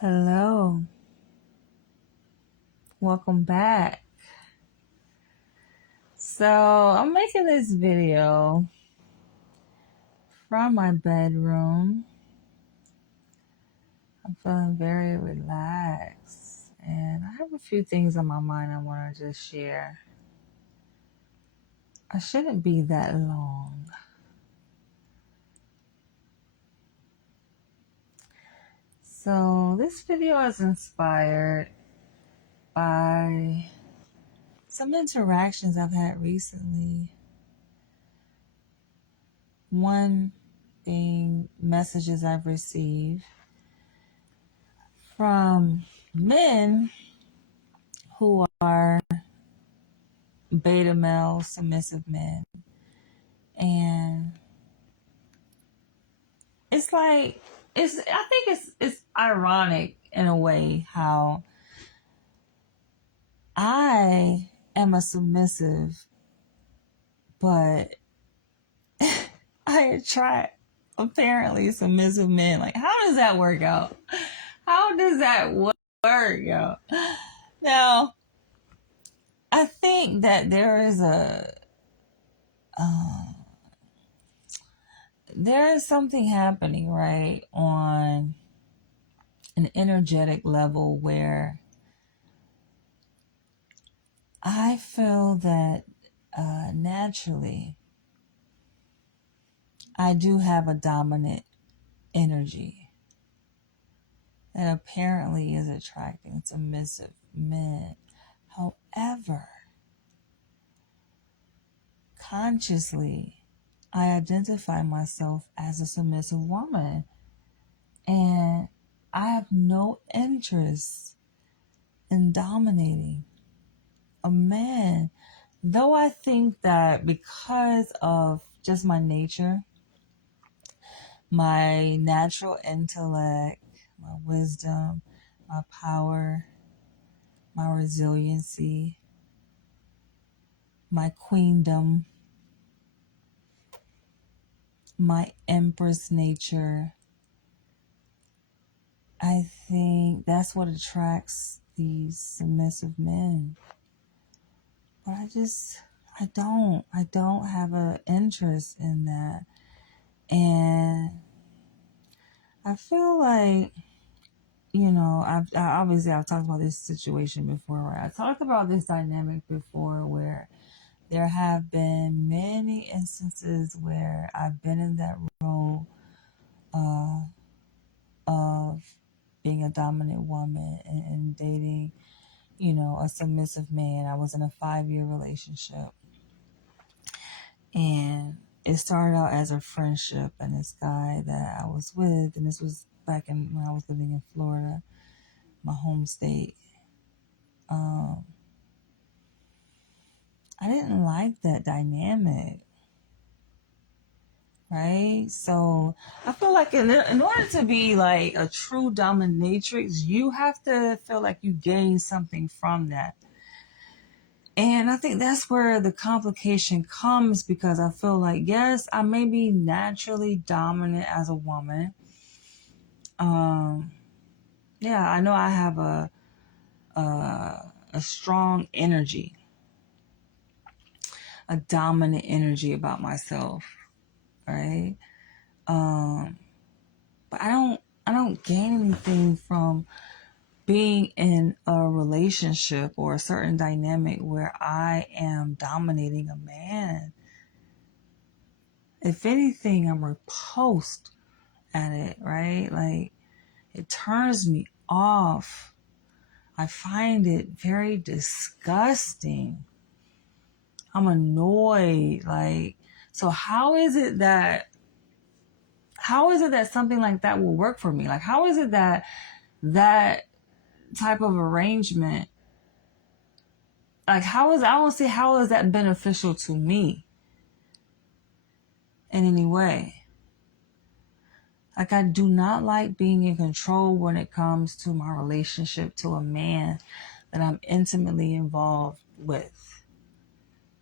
Hello, welcome back. So, I'm making this video from my bedroom. I'm feeling very relaxed, and I have a few things on my mind I want to just share. I shouldn't be that long. So, this video is inspired by some interactions I've had recently. One being messages I've received from men who are beta male submissive men. And it's like I think it's ironic in a way how I am a submissive, but I attract apparently submissive men. Like, how does that work out? How does that work out? Now, I think that there is something happening, right, on an energetic level where I feel that naturally I do have a dominant energy that apparently is attracting submissive men. However, consciously, I identify myself as a submissive woman, and I have no interest in dominating a man. Though I think that because of just my nature, my natural intellect, my wisdom, my power, my resiliency, my queendom, my empress nature, I think that's what attracts these submissive men. But I don't have an interest in that. And I feel like, I've talked about this situation before, right? I talked about this dynamic before where there have been many instances where I've been in that role of being a dominant woman and dating, a submissive man. I was in a 5-year relationship, and it started out as a friendship. And this guy that I was with, and this was back when I was living in Florida, my home state. I didn't like that dynamic, right? So I feel like in order to be like a true dominatrix, you have to feel like you gain something from that. And I think that's where the complication comes, because I feel like, yes, I may be naturally dominant as a woman. Yeah, I know I have a strong energy, a dominant energy about myself, right? But I don't gain anything from being in a relationship or a certain dynamic where I am dominating a man. If anything, I'm repulsed at it, right? Like, it turns me off. I find it very disgusting. I'm annoyed. Like, so how is it that something like that will work for me? Like, how is it that type of arrangement, like, I don't see how is that beneficial to me in any way. Like, I do not like being in control when it comes to my relationship to a man that I'm intimately involved with,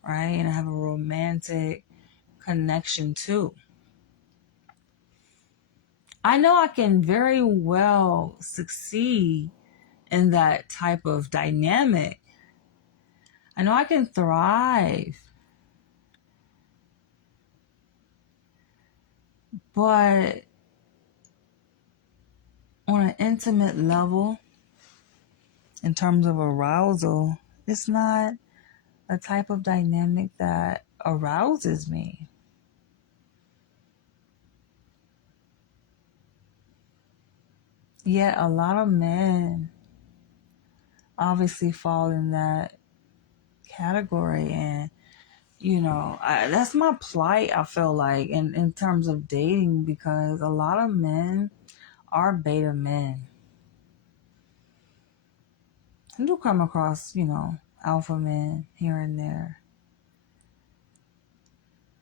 right? And I have a romantic connection to. I know I can very well succeed in that type of dynamic. I know I can thrive, but on an intimate level, in terms of arousal, it's not a type of dynamic that arouses me. Yet a lot of men obviously fall in that category, and that's my plight. I feel like in terms of dating, because a lot of men are beta men. I do come across alpha men here and there.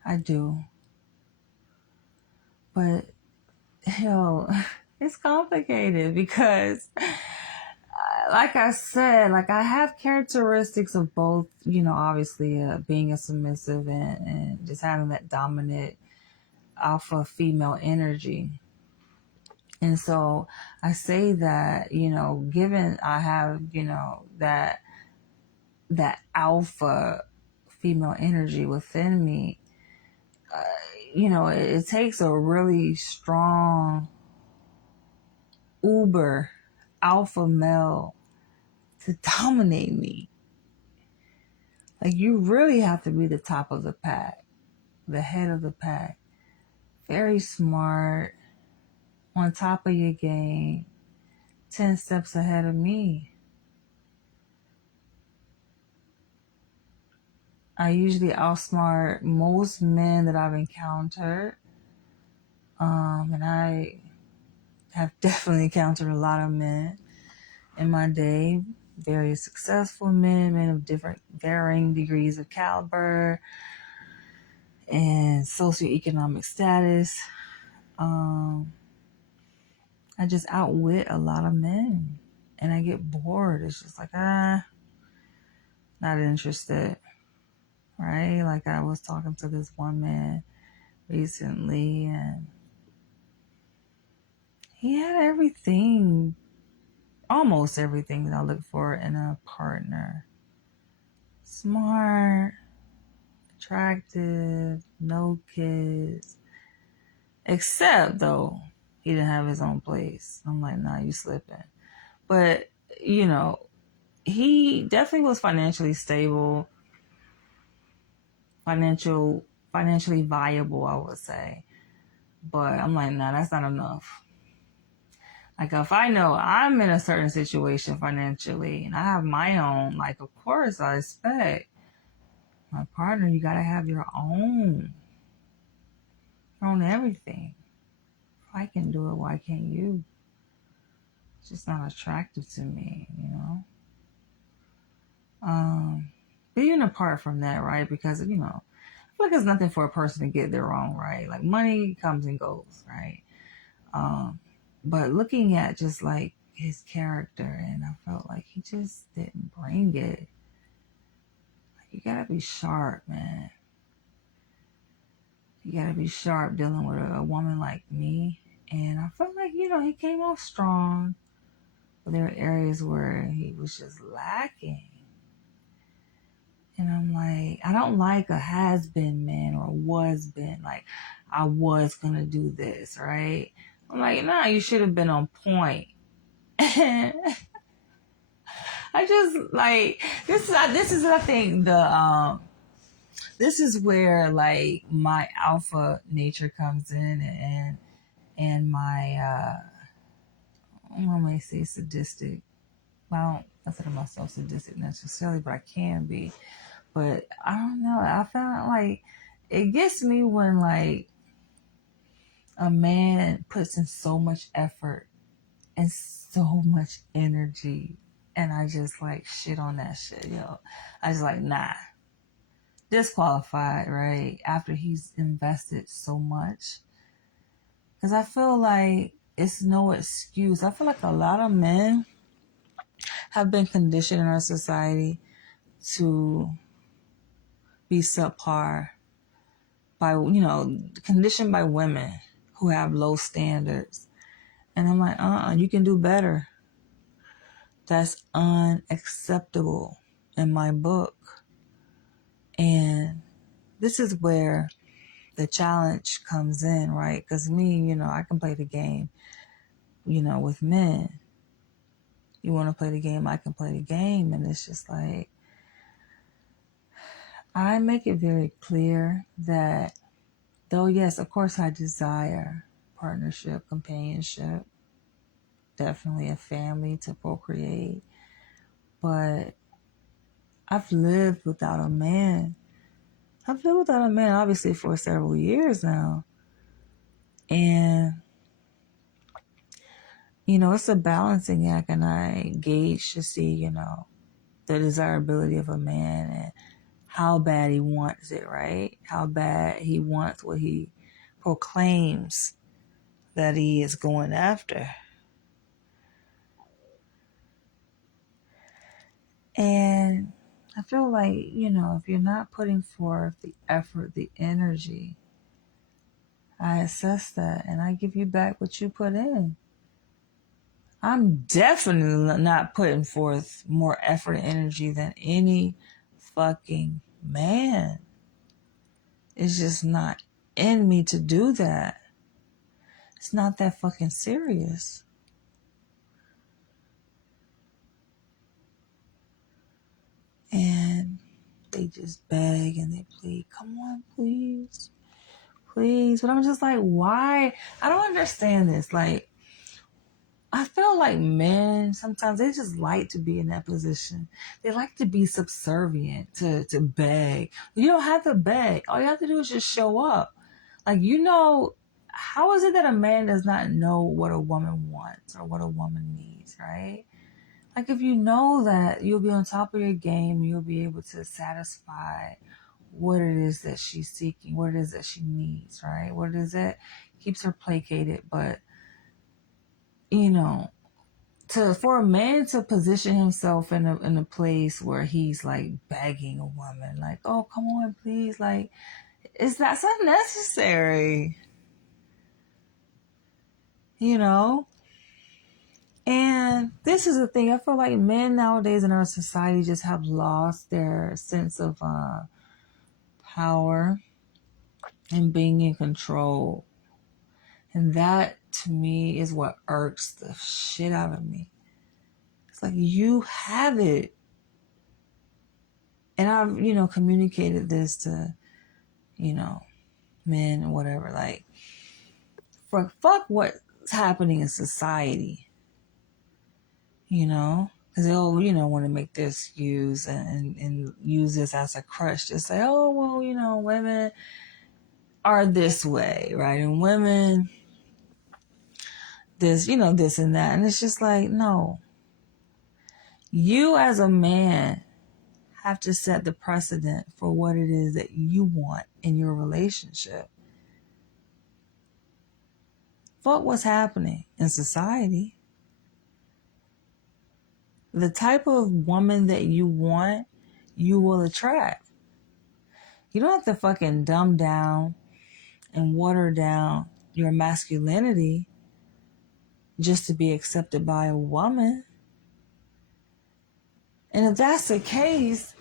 I do, but it's complicated because like I said, like I have characteristics of both, obviously being a submissive and just having that dominant alpha female energy. And so I say that, given I have, that alpha female energy within me, it takes a really strong uber alpha male to dominate me. Like, you really have to be the top of the pack, the head of the pack, very smart, on top of your game, 10 steps ahead of me. I usually outsmart most men that I've encountered. And I have definitely encountered a lot of men in my day, very successful men of different varying degrees of caliber and socioeconomic status. I just outwit a lot of men and I get bored. It's just like, not interested, right? Like, I was talking to this one man recently and he had everything, almost everything that I look for in a partner. Smart, attractive, no kids. Except, though, he didn't have his own place. I'm like, nah, you slipping. But, he definitely was financially stable, financially viable, I would say. But I'm like, nah, that's not enough. Like, if I know I'm in a certain situation financially and I have my own, like, of course I expect my partner, you gotta have your own everything. If I can do it, why can't you? It's just not attractive to me, But even apart from that, right? Because, I feel like it's nothing for a person to get their own, right? Like, money comes and goes, right? But looking at just like his character, and I felt like he just didn't bring it. Like, you gotta be sharp, man. You gotta be sharp dealing with a woman like me. And I felt like, he came off strong, but there were areas where he was just lacking. And I'm like, I don't like a has-been man or was-been. Like, I was gonna do this, right? I'm like, nah, you should have been on point. I just like this is I think this is where like my alpha nature comes in and my I may say sadistic. Well, I don't consider myself sadistic necessarily, but I can be. But I don't know. I feel like it gets me when like a man puts in so much effort and so much energy, and I just like shit on that shit, yo. I just like, nah, disqualified, right? After he's invested so much, because I feel like it's no excuse. I feel like a lot of men have been conditioned in our society to be subpar by, conditioned by women who have low standards. And I'm like, you can do better. That's unacceptable in my book. And this is where the challenge comes in, right? Because me, I can play the game, with men. You want to play the game, I can play the game. And it's just like, I make it very clear that though, yes, of course, I desire partnership, companionship, definitely a family to procreate. But I've lived without a man. I've lived without a man, obviously, for several years now. And, it's a balancing act, and I gauge to see, the desirability of a man and how bad he wants it, right? How bad he wants what he proclaims that he is going after. And I feel like, if you're not putting forth the effort, the energy, I assess that and I give you back what you put in. I'm definitely not putting forth more effort and energy than any fucking man. It's just not in me to do that. It's not that fucking serious. And they just beg and they plead, come on, please. Please. But I'm just like, why? I don't understand this. Like, I feel like men, sometimes they just like to be in that position. They like to be subservient, to beg. You don't have to beg. All you have to do is just show up. Like, how is it that a man does not know what a woman wants or what a woman needs, right? Like, if you know that, you'll be on top of your game, you'll be able to satisfy what it is that she's seeking, what it is that she needs, right? What it is that keeps her placated. But, for a man to position himself in a place where he's like begging a woman, like, oh, come on, please, like, that's unnecessary, And this is the thing. I feel like men nowadays in our society just have lost their sense of power and being in control. And that, to me, is what irks the shit out of me. It's like, you have it. And I've, communicated this to, men and whatever. Like, fuck what's happening in society. Because they'll, want to make this use and use this as a crutch to say, oh, well, women are this way, right? And women, this, this and that. And it's just like, no. You as a man have to set the precedent for what it is that you want in your relationship. Fuck what's happening in society. The type of woman that you want, you will attract. You don't have to fucking dumb down and water down your masculinity just to be accepted by a woman. And if that's the case,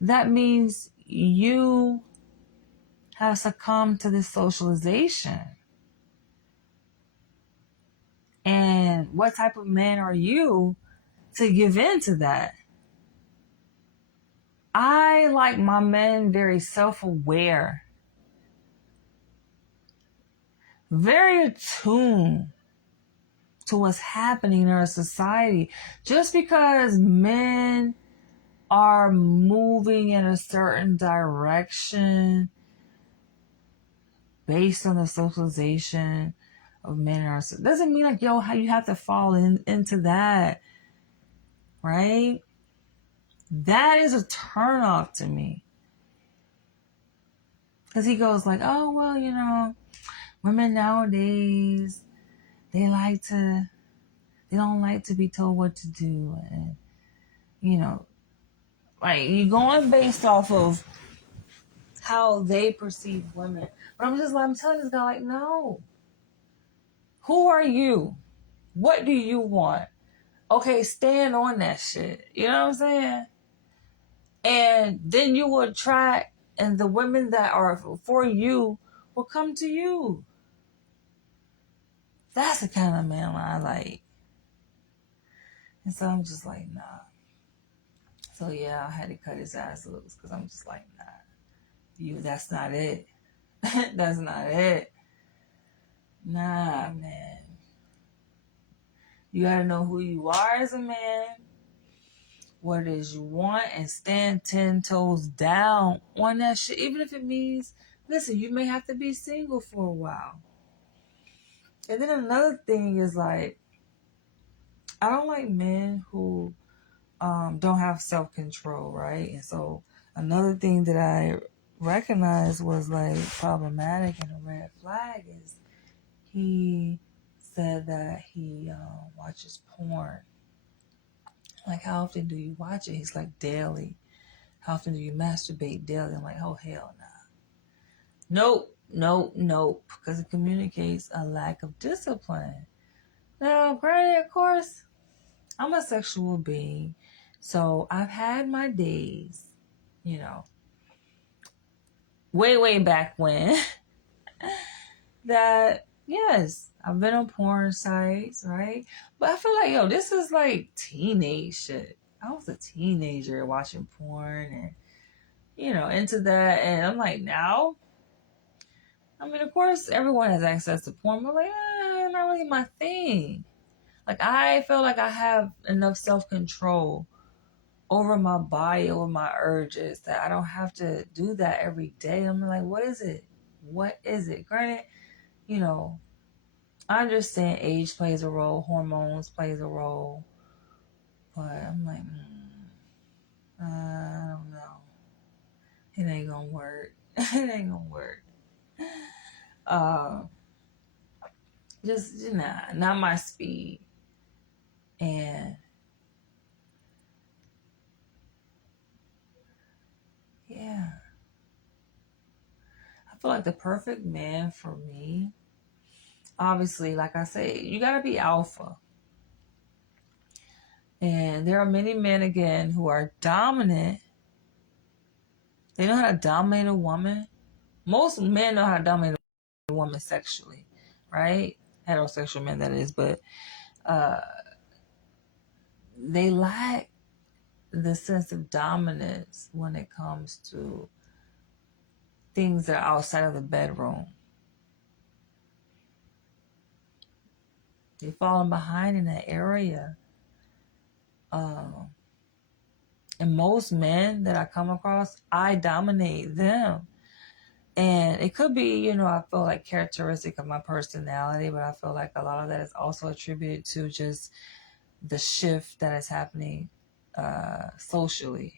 that means you have succumbed to this socialization. And what type of man are you to give in to that? I like my men very self-aware, very attuned to what's happening in our society. Just because men are moving in a certain direction based on the socialization of men in our society, doesn't mean like, how you have to fall into that, right? That is a turnoff to me. Because he goes like, oh, well, women nowadays, they don't like to be told what to do. And, like, you're going based off of how they perceive women. But I'm telling this guy, like, no. Who are you? What do you want? Okay, stand on that shit. You know what I'm saying? And then you will attract, and the women that are for you will come to you. That's the kind of man I like. And so I'm just like, nah. So yeah, I had to cut his ass loose because I'm just like, nah. That's not it. That's not it. Nah, man. You gotta know who you are as a man, what it is you want, and stand 10 toes down on that shit. Even if it means, listen, you may have to be single for a while. And then another thing is like, I don't like men who don't have self-control, right? And so another thing that I recognized was like problematic and a red flag is he said that he watches porn. Like, how often do you watch it? He's like, daily. How often do you masturbate daily? I'm like, oh, hell nah. Nope. Because it communicates a lack of discipline. Now, granted, of course, I'm a sexual being. So I've had my days, you know, way back when that, yes, I've been on porn sites, right? But I feel like, yo, this is like teenage shit. I was a teenager watching porn and, into that. And I'm like, now, I mean, of course, everyone has access to porn, but like, not really my thing. Like, I feel like I have enough self-control over my body, over my urges, that I don't have to do that every day. I'm like, what is it? What is it? Granted, I understand age plays a role, hormones plays a role, but I'm like, I don't know. It ain't gonna work. It ain't gonna work. Just not my speed. And yeah, I feel like the perfect man for me, obviously, like I say, you gotta be alpha. And there are many men, again, who are dominant. They know how to dominate a woman. Most men know how to dominate a woman sexually, right? Heterosexual men, that is. But they lack the sense of dominance when it comes to things that are outside of the bedroom. They've fallen behind in that area. And most men that I come across, I dominate them. And it could be, I feel like characteristic of my personality, but I feel like a lot of that is also attributed to just the shift that is happening socially,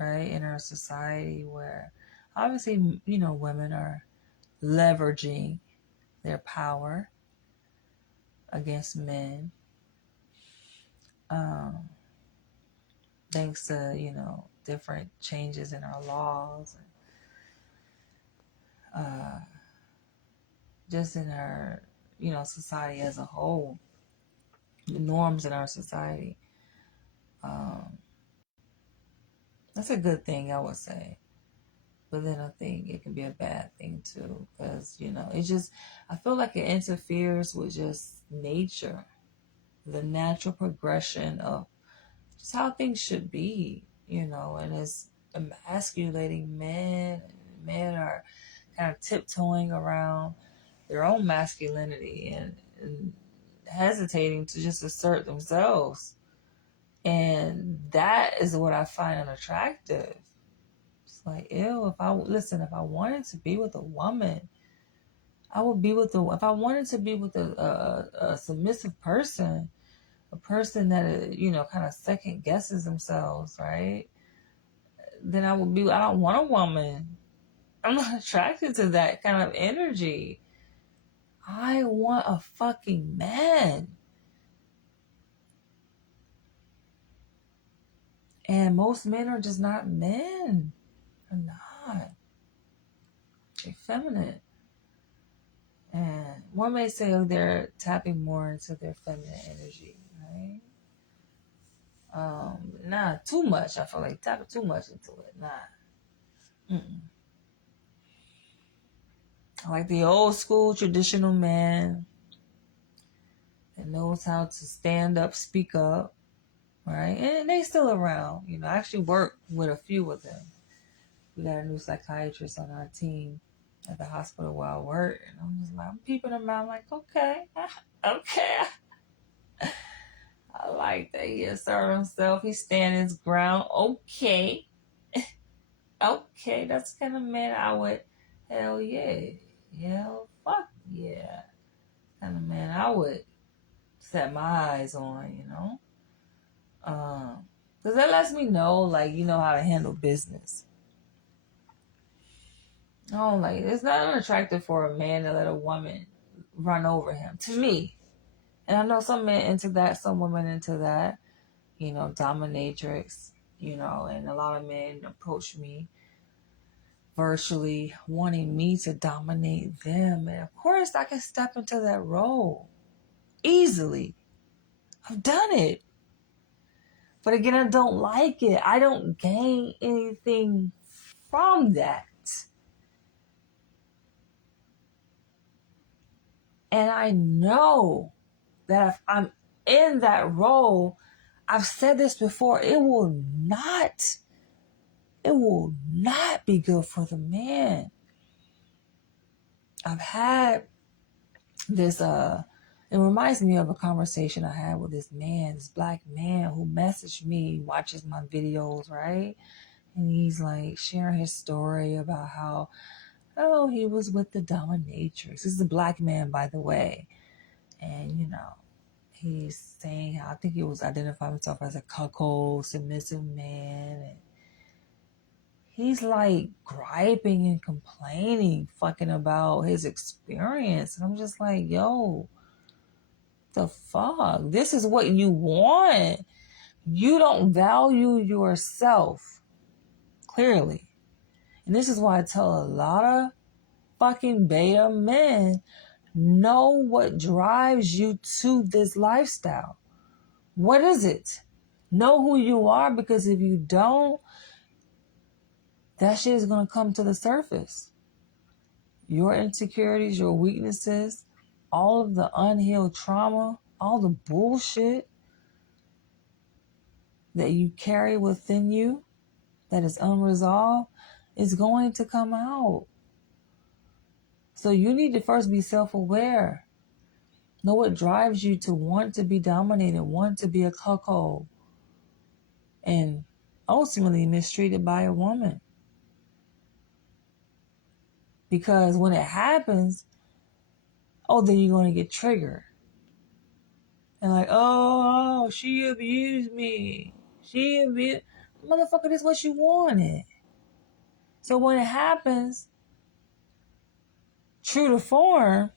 right? In our society where obviously, women are leveraging their power against men. Thanks to, different changes in our laws and just in our, society as a whole, the norms in our society. That's a good thing, I would say. But then I think it can be a bad thing too, because, I feel like it interferes with just nature, the natural progression of just how things should be, and it's emasculating men. Men are kind of tiptoeing around their own masculinity and hesitating to just assert themselves. And that is what I find unattractive. It's like, ew, if I wanted to be with a woman, I would be with if I wanted to be with a submissive person, a person that, kind of second guesses themselves, right? Then I don't want a woman. I'm not attracted to that kind of energy. I want a fucking man. And most men are just not men. They're not. They're feminine. And one may say, oh, they're tapping more into their feminine energy, right? Not too much. I feel like tapping too much into it. Nah. Mm-mm. I like the old school traditional man that knows how to stand up, speak up, right? And they still around. You know, I actually work with a few of them. We got a new psychiatrist on our team at the hospital where I work, and I'm just like, I'm peeping them out. I'm like, okay, okay. I like that he asserted himself. He's standing his ground. Okay, okay. That's the kind of man I would. Hell yeah, hell fuck yeah. Kind of man I would set my eyes on. You know, because that lets me know, like, you know how to handle business. Oh, like, it's not unattractive for a man to let a woman run over him. To me, and I know some men into that, some women into that. You know, dominatrix. You know, and a lot of men approach me virtually wanting me to dominate them, and of course, I can step into that role easily. I've done it, but again, I don't like it. I don't gain anything from that. And I know that if I'm in that role, I've said this before, it will not be good for the man. I've had this, it reminds me of a conversation I had with this man, this black man who messaged me, watches my videos, right? And he's like sharing his story about how, oh, he was with the dominatrix. This is a black man, by the way. And, you know, he's saying how I think he was identifying himself as a cuckold, submissive man. And he's like griping and complaining, fucking about his experience. And I'm just like, yo, the fuck? This is what you want. You don't value yourself, clearly. And this is why I tell a lot of fucking beta men, know what drives you to this lifestyle. What is it? Know who you are, because if you don't, that shit is going to come to the surface. Your insecurities, your weaknesses, all of the unhealed trauma, all the bullshit that you carry within you that is unresolved is going to come out. So you need to first be self-aware. Know what drives you to want to be dominated, want to be a cuckold, and ultimately mistreated by a woman. Because when it happens, oh, then you're going to get triggered. And like, oh, she abused me. She abused. Motherfucker, this is what you wanted. So when it happens, true to form,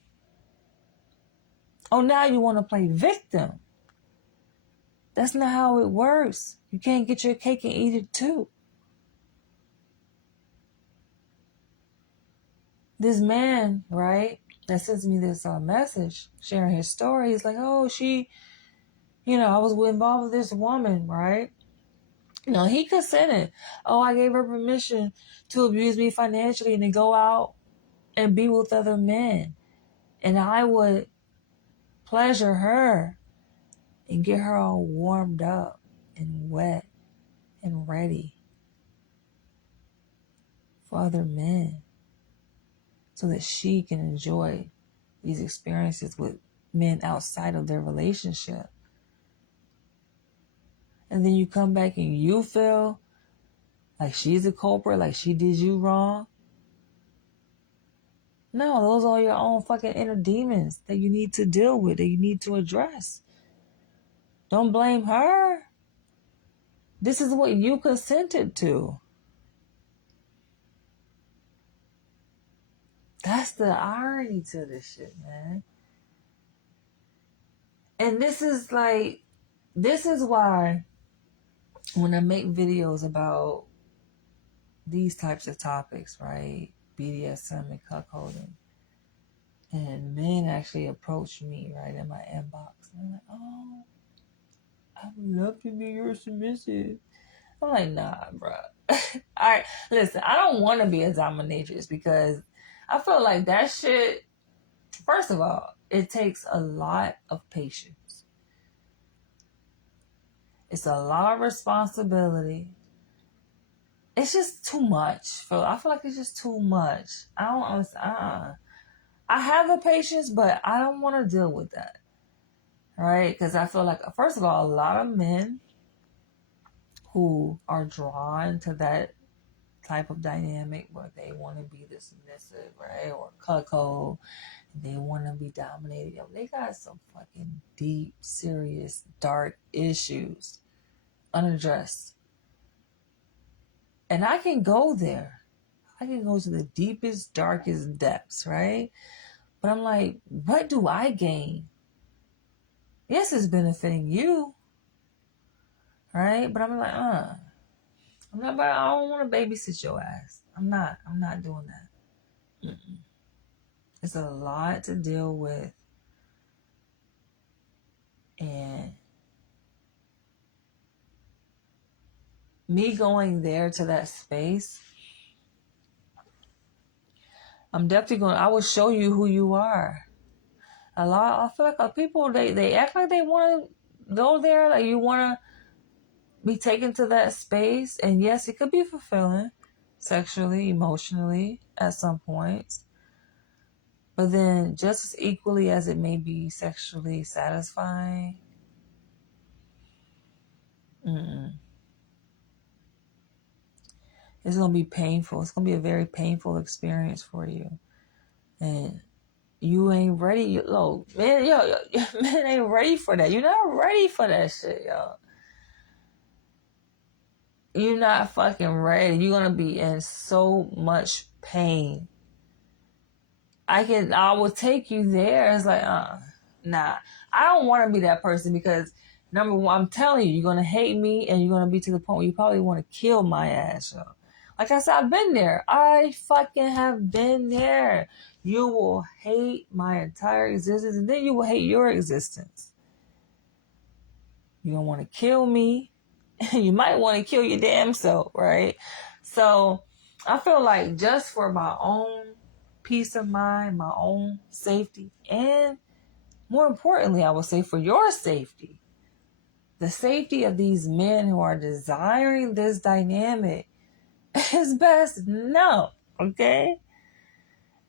oh, now you want to play victim. That's not how it works. You can't get your cake and eat it too. This man, right, that sends me this message, sharing his story, he's like, oh, I was involved with this woman, right? No, he consented. Oh, I gave her permission to abuse me financially and to go out and be with other men. And I would pleasure her and get her all warmed up and wet and ready for other men so that she can enjoy these experiences with men outside of their relationship. And then you come back and you feel like she's a culprit, like she did you wrong. No, those are your own fucking inner demons that you need to deal with, that you need to address. Don't blame her. This is what you consented to. That's the irony to this shit, man. And this is why when I make videos about these types of topics, right? BDSM and cuckolding, And men actually approached me right in my inbox. And they're like, oh, I would love to be your submissive. I'm like, nah, bro. Alright, listen, I don't want to be a dominatrix because I feel like that shit, first of all, it takes a lot of patience. It's a lot of responsibility. It's just too much. I feel like it's just too much. I don't understand. I have the patience, but I don't want to deal with that. Right? Because I feel like, first of all, a lot of men who are drawn to that type of dynamic where they want to be the submissive, right? Or cuckold. They want to be dominated. Yo, they got some fucking deep, serious, dark issues unaddressed. And I can go there. I can go to the deepest, darkest depths, right? But I'm like, what do I gain? Yes, it's benefiting you, right? But I'm like, I'm not. But I don't want to babysit your ass. I'm not doing that. Mm-mm. It's a lot to deal with, and me going there to that space, I'm definitely going. I will show you who you are. I feel like people they act like they want to go there, like you want to be taken to that space, and yes, it could be fulfilling, sexually, emotionally, at some points. But then, just as equally as it may be sexually satisfying, it's gonna be painful. It's gonna be a very painful experience for you, and you ain't ready. Man, man ain't ready for that. You're not ready for that shit, yo. You're not fucking ready. You're gonna be in so much pain. I will take you there. It's like, nah. I don't want to be that person because number one, I'm telling you, you're gonna hate me and you're gonna be to the point where you probably want to kill my ass. Yo. Like I said, I've been there. I fucking have been there. You will hate my entire existence and then you will hate your existence. You're gonna want to kill me. You might want to kill your damn self, right? So I feel like just for my own peace of mind, my own safety, and more importantly, I would say for your safety, the safety of these men who are desiring this dynamic, is best no, okay?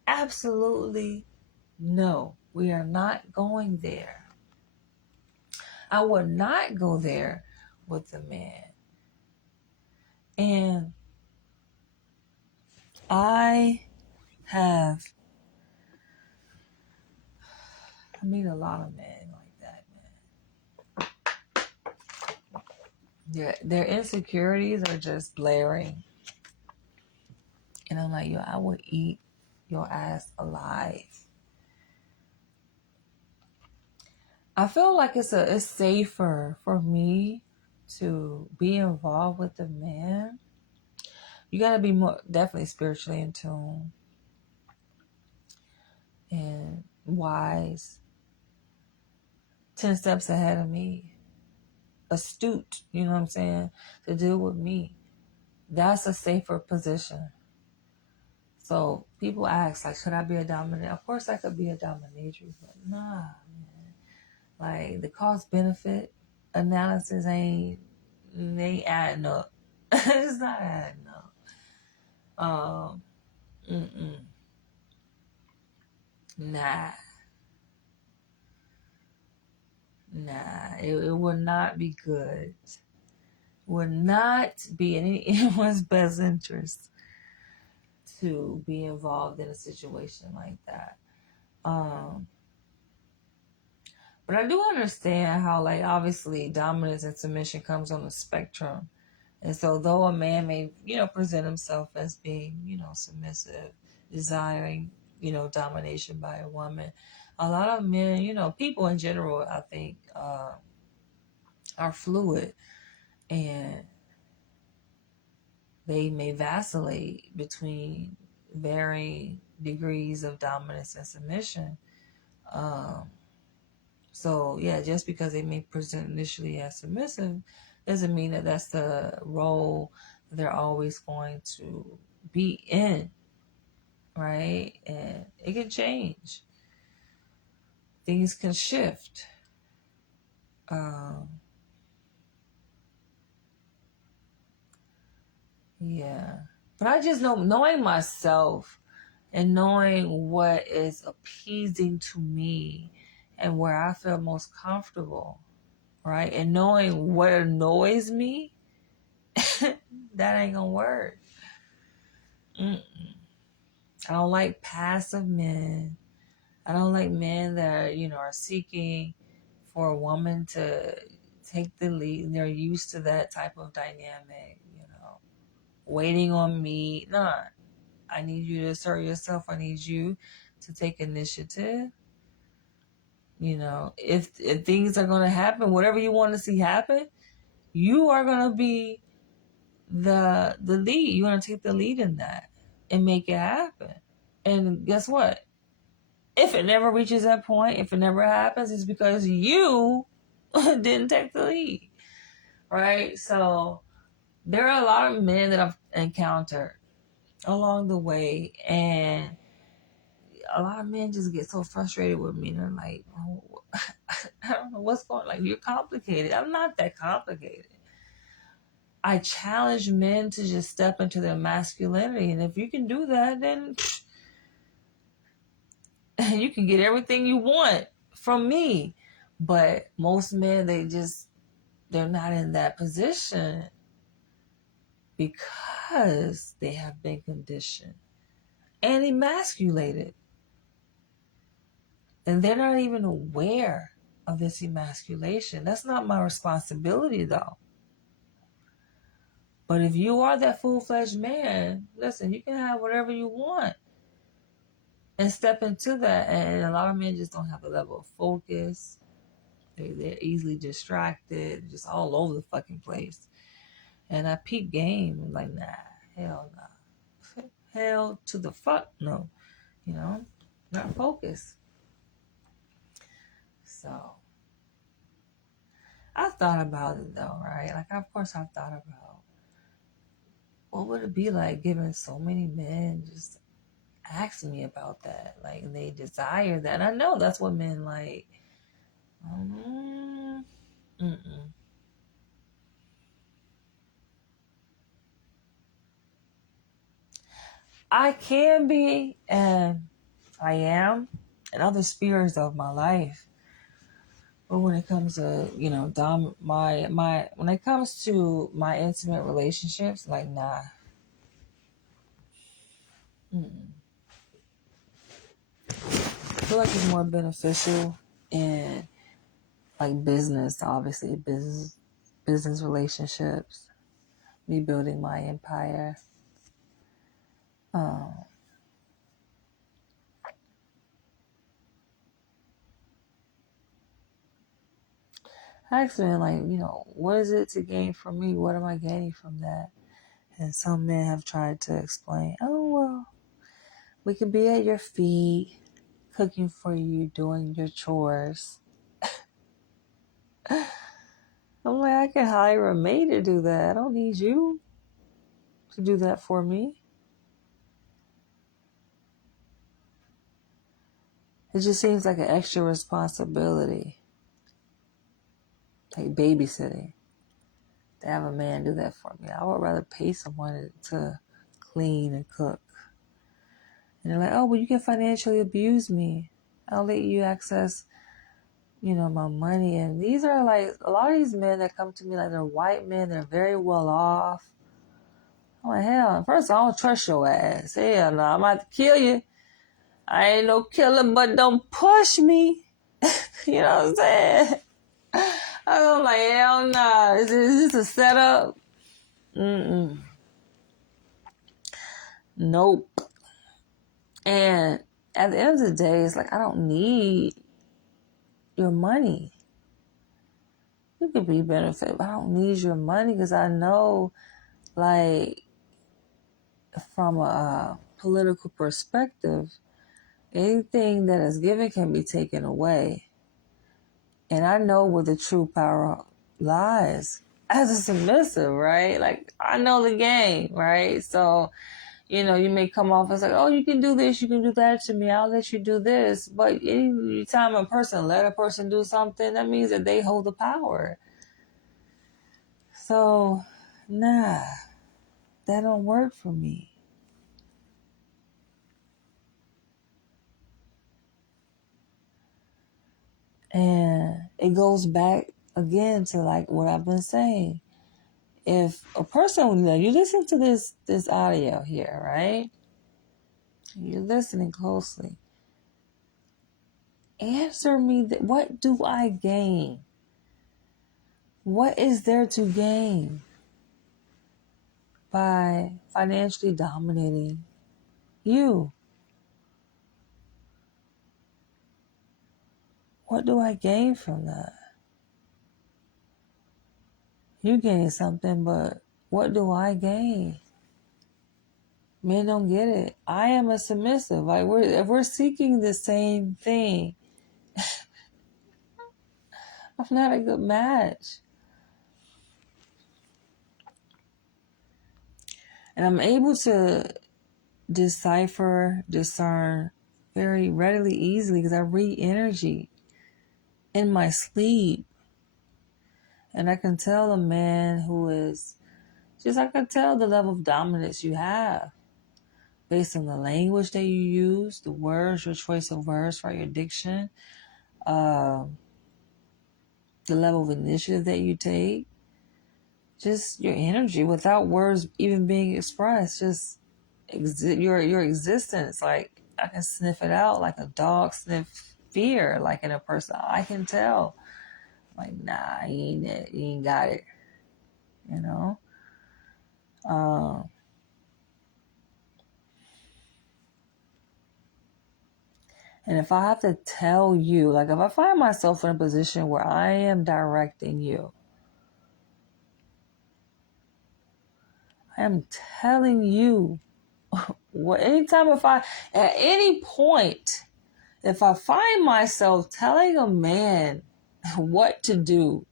Absolutely no. We are not going there. I would not go there with a man. And I meet a lot of men like that, man. Yeah, their insecurities are just blaring. And I'm like, yo, I would eat your ass alive. I feel like it's safer for me to be involved with the man. You gotta be more definitely spiritually in tune and wise, 10 steps ahead of me, astute, you know what I'm saying, to deal with me. That's a safer position. So people ask, like, should I be a dominator? Of course I could be a dominatrix, but nah, man. Like, the cost benefit analysis ain't adding up. It's not adding up. Mm-mm. Nah. It would not be good. Would not be in anyone's best interest to be involved in a situation like that. But I do understand how, like, obviously dominance and submission comes on a spectrum. And so though a man may, present himself as being, submissive, desiring, domination by a woman, a lot of men, people in general, I think, are fluid and they may vacillate between varying degrees of dominance and submission. So yeah, just because they may present initially as submissive doesn't mean that that's the role they're always going to be in, right? And it can change. Things can shift. Yeah. But I just know, knowing myself and knowing what is appeasing to me and where I feel most comfortable, right? And knowing what annoys me, that ain't gonna work. Mm-mm. I don't like passive men. I don't like men that, are seeking for a woman to take the lead. And they're used to that type of dynamic, waiting on me. Nah, I need you to assert yourself. I need you to take initiative. If things are going to happen, whatever you want to see happen, you are going to be the lead. You're going to take the lead in that and make it happen. And guess what? If it never reaches that point, if it never happens, it's because you didn't take the lead, right? So there are a lot of men that I've encountered along the way, and a lot of men just get so frustrated with me. They're like, oh, I don't know what's going on. Like, you're complicated. I'm not that complicated. I challenge men to just step into their masculinity. And if you can do that, then you can get everything you want from me. But most men, they're not in that position because they have been conditioned and emasculated. And they're not even aware of this emasculation. That's not my responsibility, though. But if you are that full-fledged man, listen, you can have whatever you want and step into that. And a lot of men just don't have the level of focus. They're easily distracted, just all over the fucking place. And I peep game. I'm like, nah, hell nah. Hell to the fuck no. Not focused. So I thought about it though, right? Like, of course I've thought about what would it be like giving so many men just ask me about that, like, and they desire that. And I know that's what men like. Mm-mm. I can be, and I am, in other spheres of my life. But when it comes to, when it comes to my intimate relationships, like, nah. Mm-mm. I feel like it's more beneficial in, like, business, obviously, business relationships, me building my empire. I asked men, like, what is it to gain from me? What am I gaining from that? And some men have tried to explain, oh, well, we could be at your feet, cooking for you, doing your chores. I'm like, I can hire a maid to do that. I don't need you to do that for me. It just seems like an extra responsibility, like babysitting, to have a man do that for me. I would rather pay someone to clean and cook. And they're like, oh, well, you can financially abuse me. I'll let you access, my money. And these are like, a lot of these men that come to me, like, they're white men, they're very well off. I'm like, hell, first I don't trust your ass. Hell no, I'm about to kill you. I ain't no killer, but don't push me. You know what I'm saying? I'm like, hell no. Is this a setup? Mm-mm. Nope. And at the end of the day, it's like, I don't need your money. You could be benefit, but I don't need your money because I know, like, from a political perspective, anything that is given can be taken away. And I know where the true power lies as a submissive, right? Like, I know the game, right? So, you know, you may come off as like, oh, you can do this, you can do that to me, I'll let you do this. But any time a person let a person do something, that means that they hold the power. So, nah, that don't work for me. And it goes back again to like what I've been saying. If a person, you know, you listen to this audio here, right? You're listening closely. Answer me that, what do I gain? What is there to gain by financially dominating you? What do I gain from that? You gain something, but what do I gain? Men don't get it. I am a submissive. Like, if we're seeking the same thing, I'm not a good match. And I'm able to discern very readily, easily, because I read energy in my sleep. And I can tell a man who is I can tell the level of dominance you have based on the language that you use, the words, your choice of words for your diction, the level of initiative that you take, just your energy without words even being expressed, just your existence. Like, I can sniff it out like a dog sniff fear, like in a person. I can tell, like, nah, he ain't it. He ain't got it, you know? And if I have to tell you, like if I find myself in a position where I am directing you, I am telling you at any point, if I find myself telling a man what to do,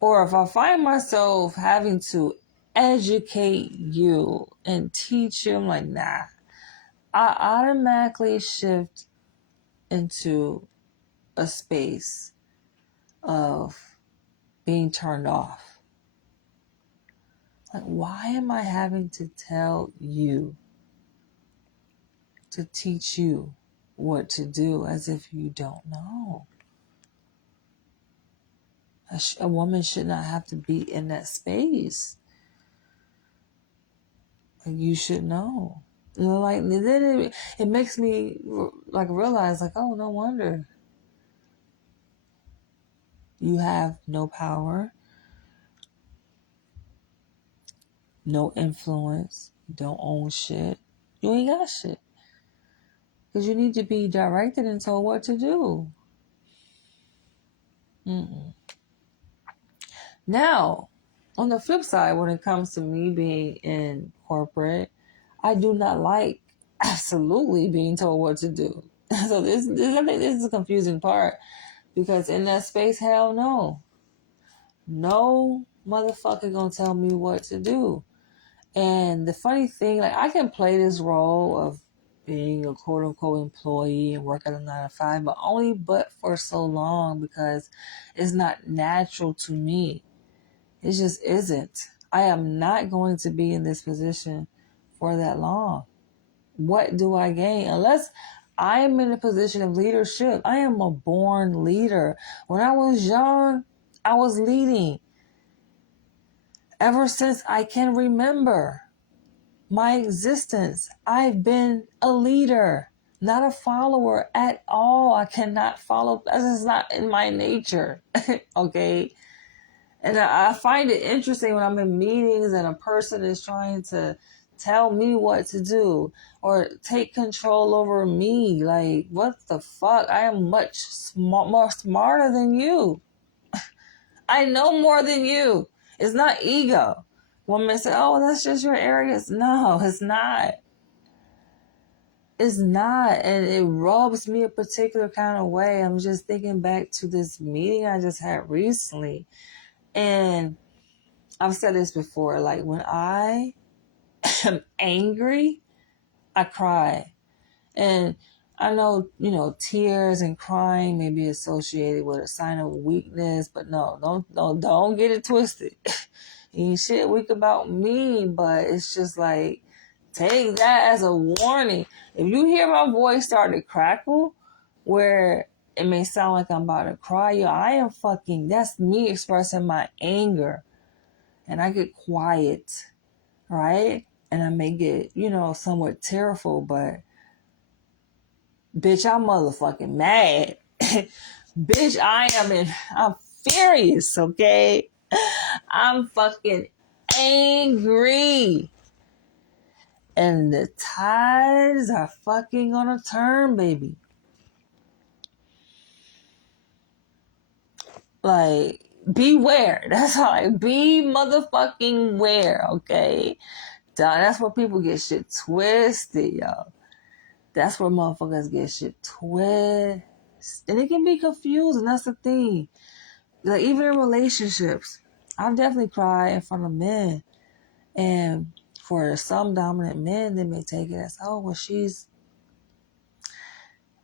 or if I find myself having to educate you and teach you, I'm like, nah, I automatically shift into a space of being turned off. Like, why am I having to tell you, to teach you what to do as if you don't know? A woman should not have to be in that space. Like, you should know. You know, like, then it makes me like realize, like, oh, no wonder you have no power, no influence, you don't own shit. You ain't got shit. Because you need to be directed and told what to do. Mm-mm. Now, on the flip side, when it comes to me being in corporate, I do not like absolutely being told what to do. So I think this is a confusing part, because in that space, hell no. No motherfucker gonna tell me what to do. And the funny thing, like, I can play this role of being a quote unquote employee and work at a 9 to 5, but for so long, because it's not natural to me. It just isn't. I am not going to be in this position for that long. What do I gain? Unless I am in a position of leadership. I am a born leader. When I was young, I was leading. Ever since I can remember my existence, I've been a leader, not a follower at all. I cannot follow. This is not in my nature. Okay. And I find it interesting when I'm in meetings and a person is trying to tell me what to do or take control over me. Like, what the fuck? I am much more smarter than you. I know more than you. It's not ego. Women say, oh, that's just your arrogance. No, it's not. It's not. And it rubs me a particular kind of way. I'm just thinking back to this meeting I just had recently. And I've said this before, like when I am angry, I cry. And I know, tears and crying may be associated with a sign of weakness, but no, don't get it twisted. Ain't shit weak about me, but it's just like, take that as a warning. If you hear my voice start to crackle, where it may sound like I'm about to cry, that's me expressing my anger. And I get quiet, right? And I may get, somewhat tearful, but bitch, I'm motherfucking mad. Bitch, I'm furious, okay? I'm fucking angry. And the tides are fucking gonna turn, baby. Like, beware. That's all. Like, be motherfucking aware, okay? That's where people get shit twisted, y'all. That's where motherfuckers get shit twisted. And it can be confusing. That's the thing. Like, even in relationships, I've definitely cried in front of men. And for some dominant men, they may take it as,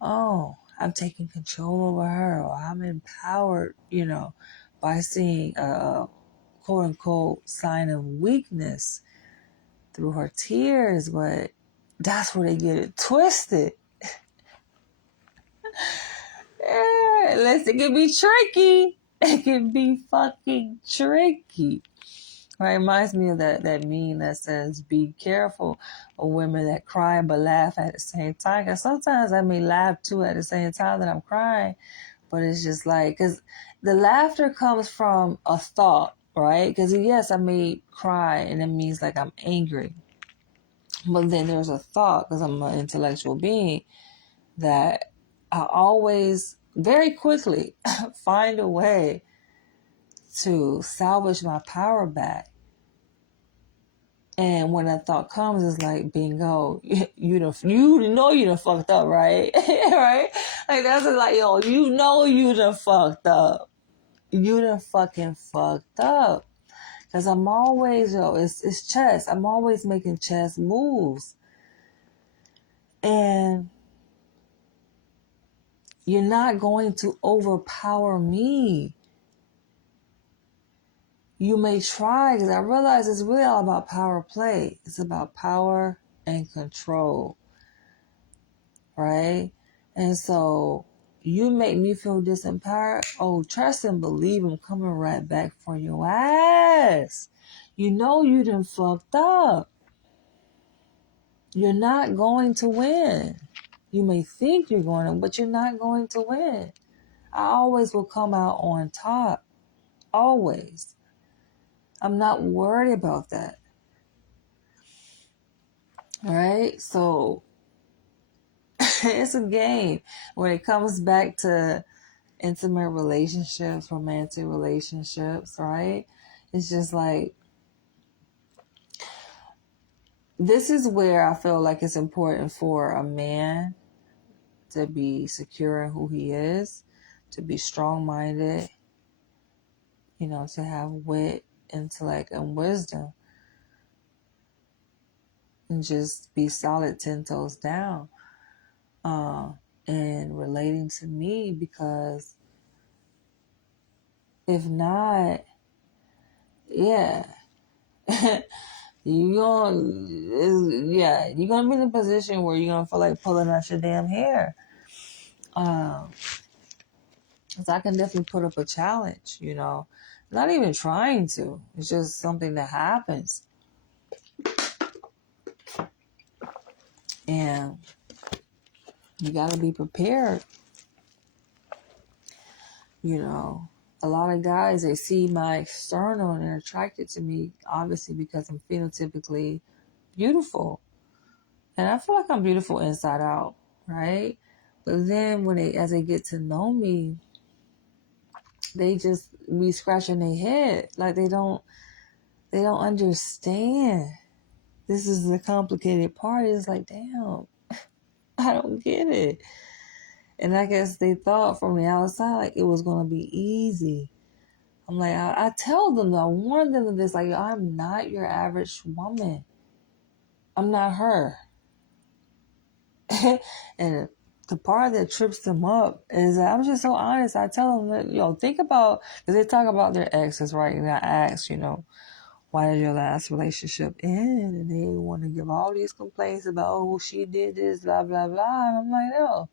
I'm taking control over her, or I'm empowered, by seeing a quote unquote sign of weakness through her tears. But that's where they get it twisted. It can be tricky. It can be fucking tricky. Right? It reminds me of that meme that says, be careful of women that cry but laugh at the same time. Because sometimes I may laugh too at the same time that I'm crying. But it's just like, because the laughter comes from a thought, right? Because yes, I may cry and it means like I'm angry. But then there's a thought, because I'm an intellectual being, that I always very quickly find a way to salvage my power back. And when that thought comes, it's like, bingo, you done fucked up, right? Right? Like, that's like, yo, you done fucked up. You done fucking fucked up. Because I'm always, it's chess. I'm always making chess moves. And you're not going to overpower me. You may try, because I realize it's really all about power play. It's about power and control, right? And so you make me feel disempowered. Oh, trust and believe I'm coming right back for your ass. You done fucked up. You're not going to win. You may think you're going to, but you're not going to win. I always will come out on top. Always. I'm not worried about that. All right? So it's a game. When it comes back to intimate relationships, romantic relationships, right? It's just like, this is where I feel like it's important for a man to be secure in who he is, to be strong-minded, to have wit, intellect, and wisdom, and just be solid 10 toes down and relating to me, because if not, yeah, you're gonna be in a position where you're gonna feel like pulling out your damn hair. So I can definitely put up a challenge, not even trying to. It's just something that happens. And you got to be prepared. A lot of guys, they see my external and they're attracted to me, obviously, because I'm phenotypically beautiful. And I feel like I'm beautiful inside out, right? But then as they get to know me, they just be scratching their head. Like, they don't They don't understand. This is the complicated part. It's like, damn, I don't get it. And I guess they thought from the outside like it was going to be easy. I'm like, I tell them, though, I warn them of this, like, I'm not your average woman. I'm not her. And the part that trips them up is that I'm just so honest. I tell them that, think about, because they talk about their exes, right? And I ask, why did your last relationship end? And they want to give all these complaints about, oh, she did this, blah, blah, blah. And I'm like, no,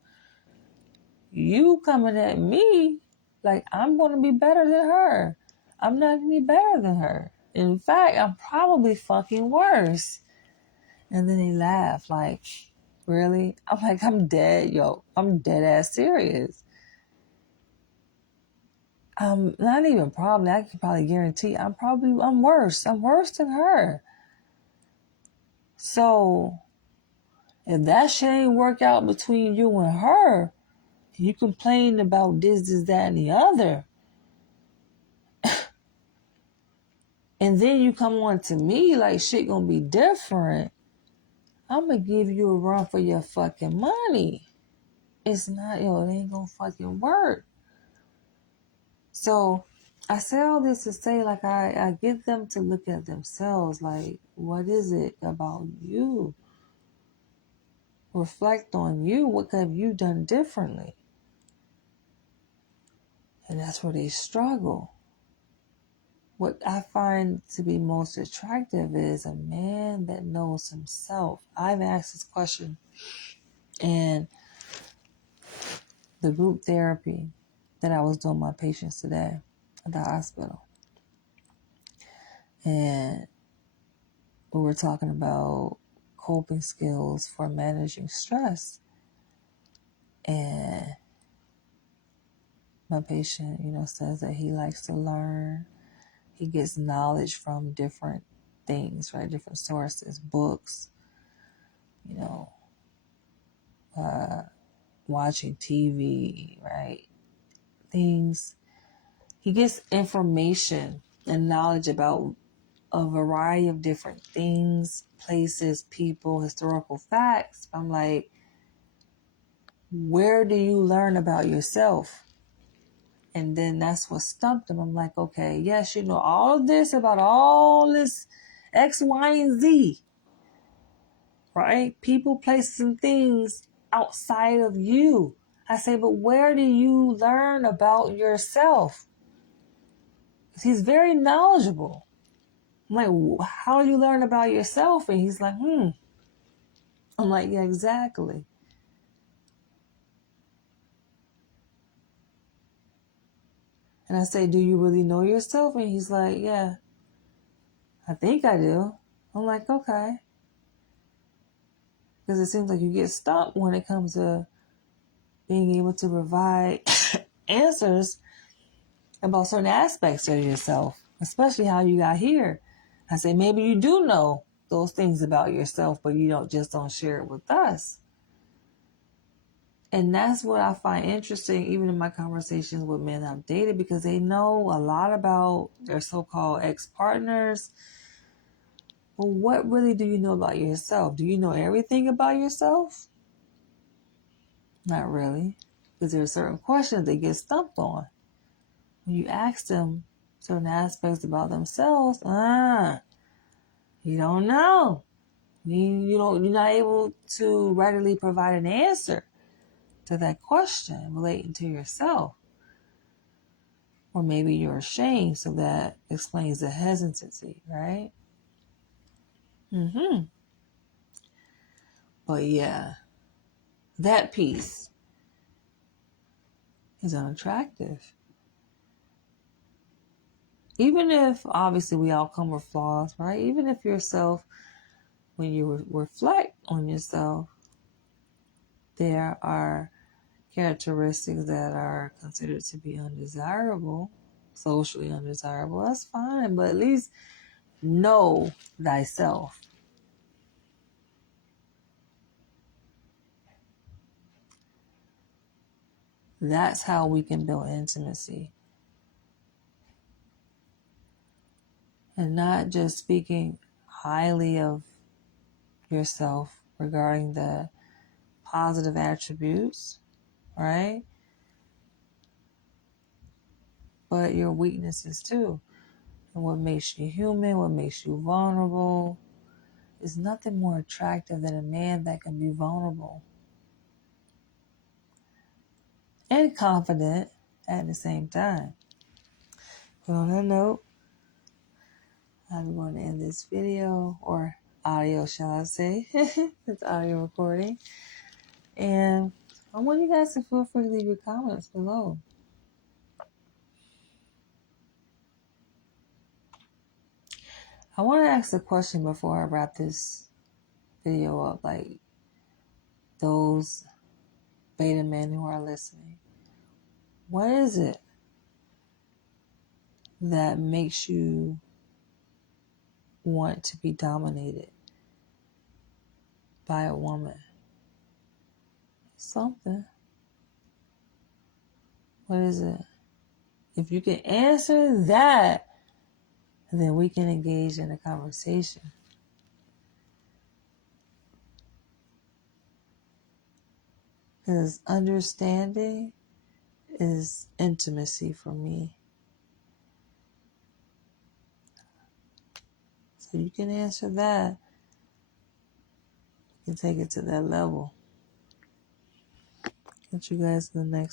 you coming at me like I'm going to be better than her. I'm not going to be better than her. In fact, I'm probably fucking worse. And then they laugh like, really? I'm like, I'm dead, I'm dead ass serious. Not even probably, I can probably guarantee I'm worse. I'm worse than her. So if that shit ain't work out between you and her, you complain about this, that, and the other, and then you come on to me like shit gonna be different, I'm gonna give you a run for your fucking money. It's not, it ain't gonna fucking work. So I say all this to say, like, I get them to look at themselves, like, what is it about you? Reflect on you. What have you done differently? And that's where they struggle. What I find to be most attractive is a man that knows himself. I've asked this question in the group therapy that I was doing my patients today at the hospital. And we were talking about coping skills for managing stress. And my patient, says that he likes to learn. He gets knowledge from different things, right? Different sources, books, watching TV, right? Things. He gets information and knowledge about a variety of different things, places, people, historical facts. I'm like, where do you learn about yourself? And then that's what stumped him. I'm like, okay, yes, all of this about all this X, Y, and Z, right? People, places, and things outside of you. I say, but where do you learn about yourself? Because he's very knowledgeable. I'm like, how do you learn about yourself? And he's like, I'm like, yeah, exactly. And I say, do you really know yourself? And he's like, yeah, I think I do. I'm like, okay. Because it seems like you get stuck when it comes to being able to provide answers about certain aspects of yourself, especially how you got here. I say, maybe you do know those things about yourself, but you don't share it with us. And that's what I find interesting, even in my conversations with men I've dated, because they know a lot about their so-called ex-partners. But what really do you know about yourself? Do you know everything about yourself? Not really. Because there are certain questions they get stumped on. When you ask them certain aspects about themselves, you don't know. You're not able to readily provide an answer to that question relating to yourself. Or maybe you're ashamed, so that explains the hesitancy, right? But yeah, that piece is unattractive. Even if, obviously, we all come with flaws, right? Even if yourself, when you reflect on yourself, there are characteristics that are considered to be undesirable, socially undesirable, that's fine. But at least know thyself. That's how we can build intimacy. and not just speaking highly of yourself regarding the positive attributes, right? But your weaknesses too. And what makes you human, what makes you vulnerable. There's nothing more attractive than a man that can be vulnerable and confident at the same time. But on that note, I'm going to end this video, or audio, shall I say. It's audio recording. And I want you guys to feel free to leave your comments below. I want to ask a question before I wrap this video up. Like, those beta men who are listening, what is it that makes you want to be dominated by a woman? Something. What is it? If you can answer that, then we can engage in a conversation. Because understanding is intimacy for me. So you can answer that. You can take it to that level. Catch you guys in the next